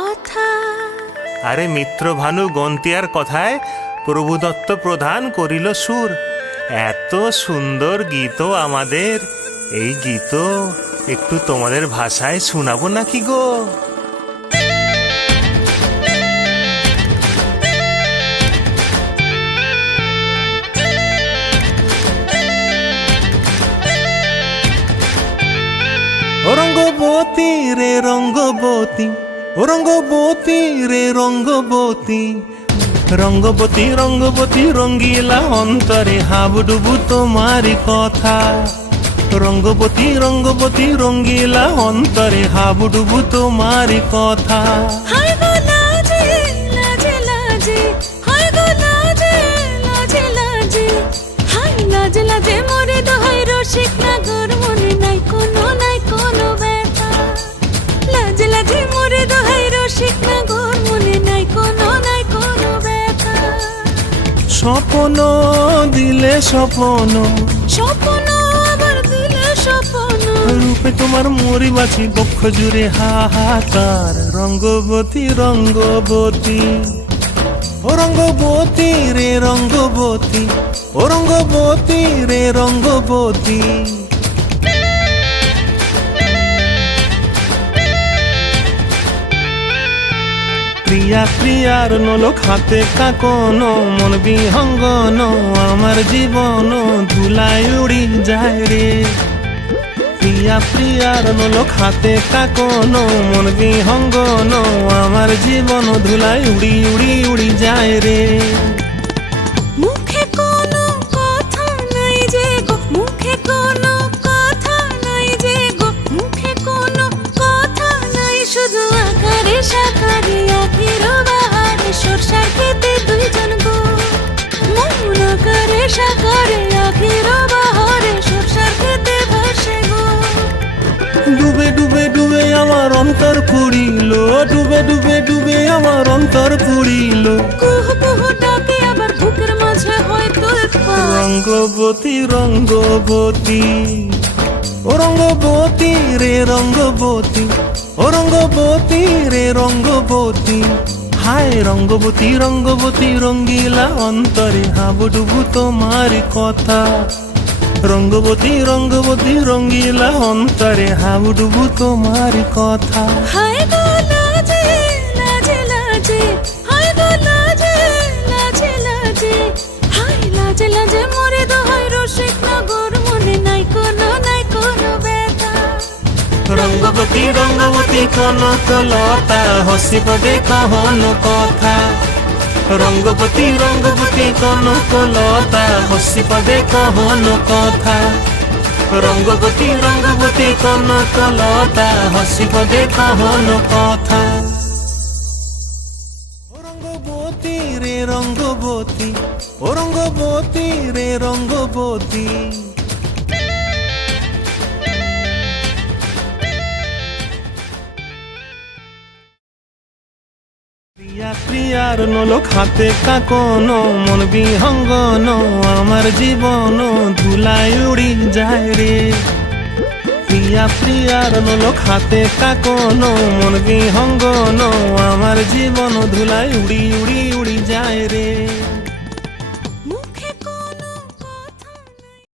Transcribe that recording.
অথা। আরে মিত্র ভানু গন্তিয়ার কথায় প্রভুদত্ত প্রধান করিল সুর। এত সুন্দর গীত আমাদের, এই গীত একটু তোমাদের ভাষায় শোনাবো নাকি গো? রঙ্গবতী রে রঙ্গবতী, ও রঙ্গবতী রে রঙ্গবতী, রঙ্গবতী রঙ্গবতী রঙ্গিলা অন্তরে হাবুডুবু তোমারি কথা। রঙ্গবতী রঙ্গবতী রঙ্গিলা অন্তরে হাবুডুবু তোমারি কথা। হায় গো লাজে লাজে লাজে, হায় গো লাজে লাজে লাজে, হায় লাজে লাজে মোরে দোহাই রসিক নাগর মনে নাই কোনো ব্যথা। লাজে লাজে মোরে দোহাই রসিক নাগর মনে নাই কোনো ব্যথা। স্বপ্ন দিলে স্বপ্ন, স্বপ্ন আবার দিলে স্বপ্ন, রূপে তোমার মরি বাছি বক্ষ জুড়ে হাহাকার। রঙ্গবতী রঙ্গবতী, ও রঙ্গবতী রে রঙ্গবতী, ও রঙ্গবতী রে রঙ্গবতী। প্রিয়া প্রিয়ার নলোক হাতে কাকন, মন বিহঙ্গন আমার জীবন ধুলায় উড়ি যায় রে। প্রিয়া প্রিয়ার নলোক হাতে কাকন, মন বিহঙ্গন আমার জীবন ধুলায় উড়ি উড়ি উড়ি যায় রে। মুখে কোনো কথা নাই যে গো, মুখে কোনো কথা নাই যে গো, মুখে কোনো কথা নাই, শুধু আকারে সাকারে আখির বাহারে সরষার খেতে দুইজন গো। মন আকারে সাকারে আখির বাহারে সরষার খেতে ভাসে গো। ডুবে ডুবে ডুবে আমার অন্তর পুড়িল, ডুবে ডুবে ডুবে আমার অন্তর পুড়িল। কুহ কুহ ডাকে আবার বুকের মাঝে হয় তোলপাড়। রঙ্গবতী রঙ্গবতী, ও রঙ্গবতী রে রঙ্গবতী, ও রঙ্গবতী রে রঙ্গবতী। হায় রঙ্গবতী রঙ্গবতী রঙ্গিলা অন্তরে হাবুডুবু তোমার কথা। রঙ্গবতী রঙ্গবতী রঙ্গিলা অন্তরে হাবুডুবু তোমার কথা। হায় গো লাজে লাজে লাজে, হায় গো লাজে লাজে লাজে, হায় লাজে লাজে মোরে দোহাই রসিক নগর মনে নাই কোনো ব্যথা। রঙ্গবতী রঙ্গবতী কনক লতা হসিব দেখহন কথা। রঙ্গবতী রঙ্গবতী কনক লতা হসিব দেখহন কথা। রঙ্গবতী রঙ্গবতী কনক লতা হসিব দেখহন কথা। রঙ্গবতী রে রঙ্গবতী, ও রঙ্গবতী রে রঙ্গবতী। প্রিয়া প্রিয়ার নলোক হাতে কাকন, মন বিহঙ্গন আমার জীবন ধুলায় উড়ি যায় রে। প্রিয়া প্রিয়ার নলোক হাতে কাকন, মন বিহঙ্গন আমার জীবন ধুলায় উড়ি উড়ি উড়ি যায় রে।